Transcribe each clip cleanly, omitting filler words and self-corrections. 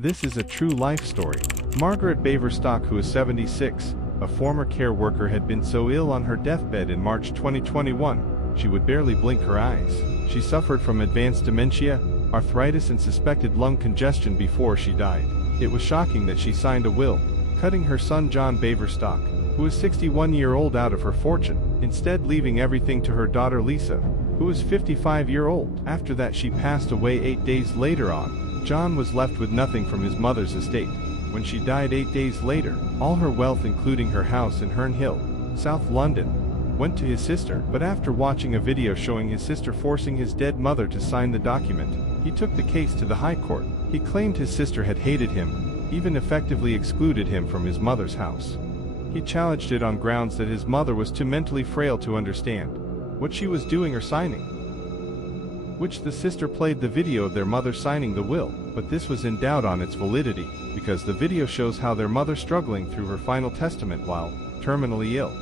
This is a true life story. Margaret Baverstock, who is 76, a former care worker, had been so ill on her deathbed in March 2021, she would barely blink her eyes. She suffered from advanced dementia, arthritis and suspected lung congestion before she died. It was shocking that she signed a will, cutting her son John Baverstock, who is 61-year-old, out of her fortune, instead leaving everything to her daughter Lisa, who is 55-year-old. After that, she passed away 8 days later on. John was left with nothing from his mother's estate. When she died 8 days later, all her wealth, including her house in Herne Hill, South London, went to his sister. But after watching a video showing his sister forcing his dead mother to sign the document, he took the case to the High Court. He claimed his sister had hated him, even effectively excluded him from his mother's house. He challenged it on grounds that his mother was too mentally frail to understand what she was doing or signing, which the sister played the video of their mother signing the will, but this was in doubt on its validity, because the video shows how their mother struggling through her final testament while terminally ill.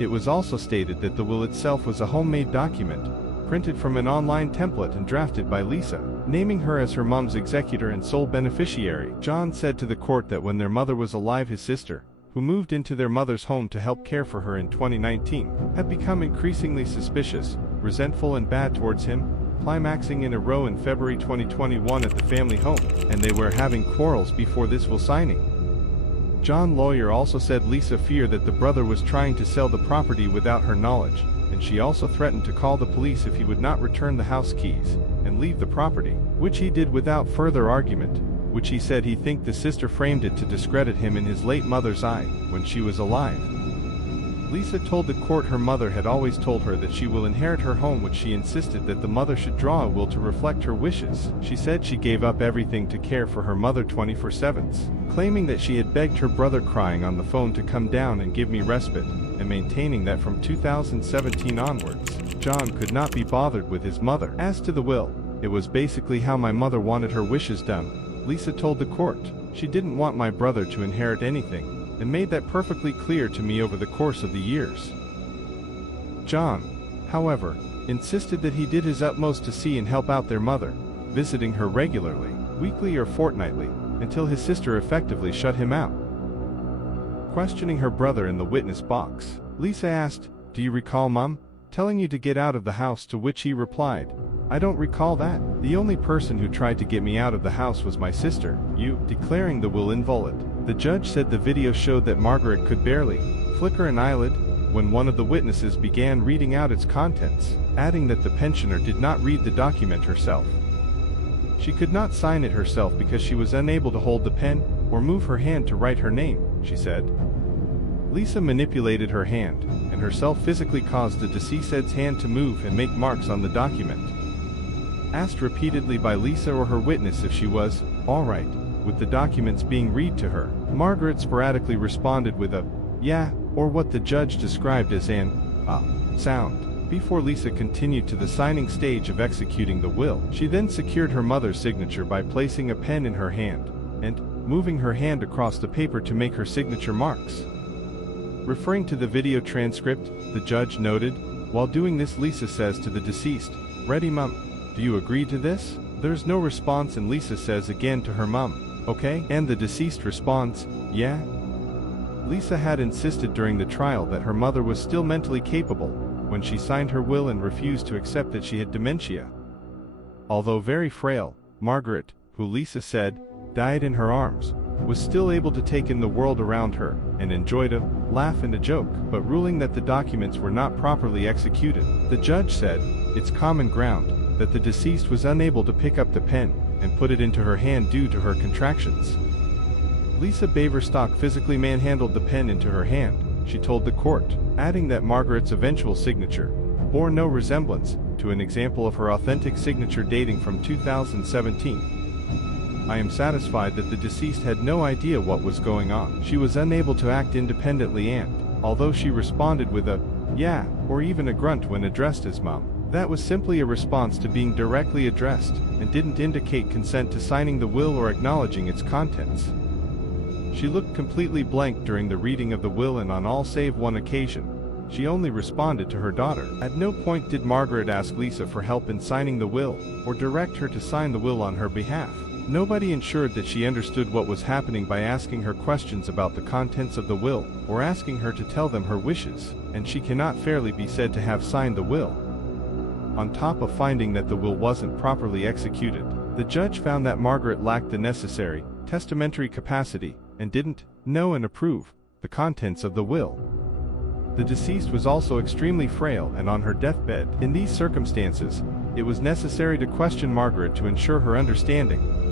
It was also stated that the will itself was a homemade document, printed from an online template and drafted by Lisa, naming her as her mom's executor and sole beneficiary. John said to the court that when their mother was alive, his sister, who moved into their mother's home to help care for her in 2019, had become increasingly suspicious, resentful and bad towards him, climaxing in a row in February 2021 at the family home, and they were having quarrels before this will signing. John's lawyer also said Lisa feared that the brother was trying to sell the property without her knowledge, and she also threatened to call the police if he would not return the house keys and leave the property, which he did without further argument, which he said he think the sister framed it to discredit him in his late mother's eye when she was alive. Lisa told the court her mother had always told her that she will inherit her home, which she insisted that the mother should draw a will to reflect her wishes. She said she gave up everything to care for her mother 24/7, claiming that she had begged her brother, crying on the phone, to come down and give me respite, and maintaining that from 2017 onwards, John could not be bothered with his mother. As to the will, it was basically how my mother wanted her wishes done. Lisa told the court, she didn't want my brother to inherit anything, and made that perfectly clear to me over the course of the years. John, however, insisted that he did his utmost to see and help out their mother, visiting her regularly, weekly or fortnightly, until his sister effectively shut him out. Questioning her brother in the witness box, Lisa asked, "Do you recall Mom telling you to get out of the house?" To which he replied, "I don't recall that. The only person who tried to get me out of the house was my sister," declaring the will invalid. The judge said the video showed that Margaret could barely flicker an eyelid when one of the witnesses began reading out its contents, adding that the pensioner did not read the document herself. She could not sign it herself because she was unable to hold the pen or move her hand to write her name, she said. Lisa manipulated her hand, and herself physically caused the deceased's hand to move and make marks on the document. Asked repeatedly by Lisa or her witness if she was all right with the documents being read to her, Margaret sporadically responded with a "yeah," or what the judge described as an sound, before Lisa continued to the signing stage of executing the will. She then secured her mother's signature by placing a pen in her hand, and moving her hand across the paper to make her signature marks. Referring to the video transcript, the judge noted, while doing this, Lisa says to the deceased, "Ready, Mom? Do you agree to this?" There's no response, and Lisa says again to her mom, "Okay?" And the deceased responds, "Yeah." Lisa had insisted during the trial that her mother was still mentally capable when she signed her will and refused to accept that she had dementia. Although very frail, Margaret, who Lisa said died in her arms, was still able to take in the world around her and enjoyed a laugh and a joke. But ruling that the documents were not properly executed, the judge said, "It's common ground that the deceased was unable to pick up the pen and put it into her hand due to her contractions." Lisa Baverstock physically manhandled the pen into her hand, she told the court, adding that Margaret's eventual signature bore no resemblance to an example of her authentic signature dating from 2017. "I am satisfied that the deceased had no idea what was going on. She was unable to act independently, and, although she responded with a yeah or even a grunt when addressed as Mom, that was simply a response to being directly addressed, and didn't indicate consent to signing the will or acknowledging its contents." She looked completely blank during the reading of the will, and on all save one occasion, she only responded to her daughter. At no point did Margaret ask Lisa for help in signing the will, or direct her to sign the will on her behalf. Nobody ensured that she understood what was happening by asking her questions about the contents of the will, or asking her to tell them her wishes, and she cannot fairly be said to have signed the will. On top of finding that the will wasn't properly executed, the judge found that Margaret lacked the necessary testamentary capacity and didn't know and approve the contents of the will. The deceased was also extremely frail and on her deathbed. In these circumstances, it was necessary to question Margaret to ensure her understanding.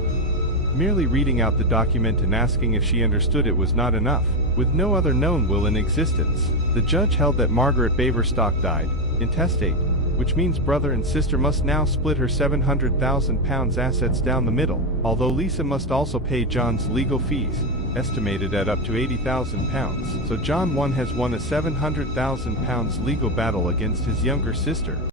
Merely reading out the document and asking if she understood it was not enough. With no other known will in existence, the judge held that Margaret Baverstock died intestate, which means brother and sister must now split her £700,000 assets down the middle, although Lisa must also pay John's legal fees, estimated at up to £80,000. So John 1 has won a £700,000 legal battle against his younger sister.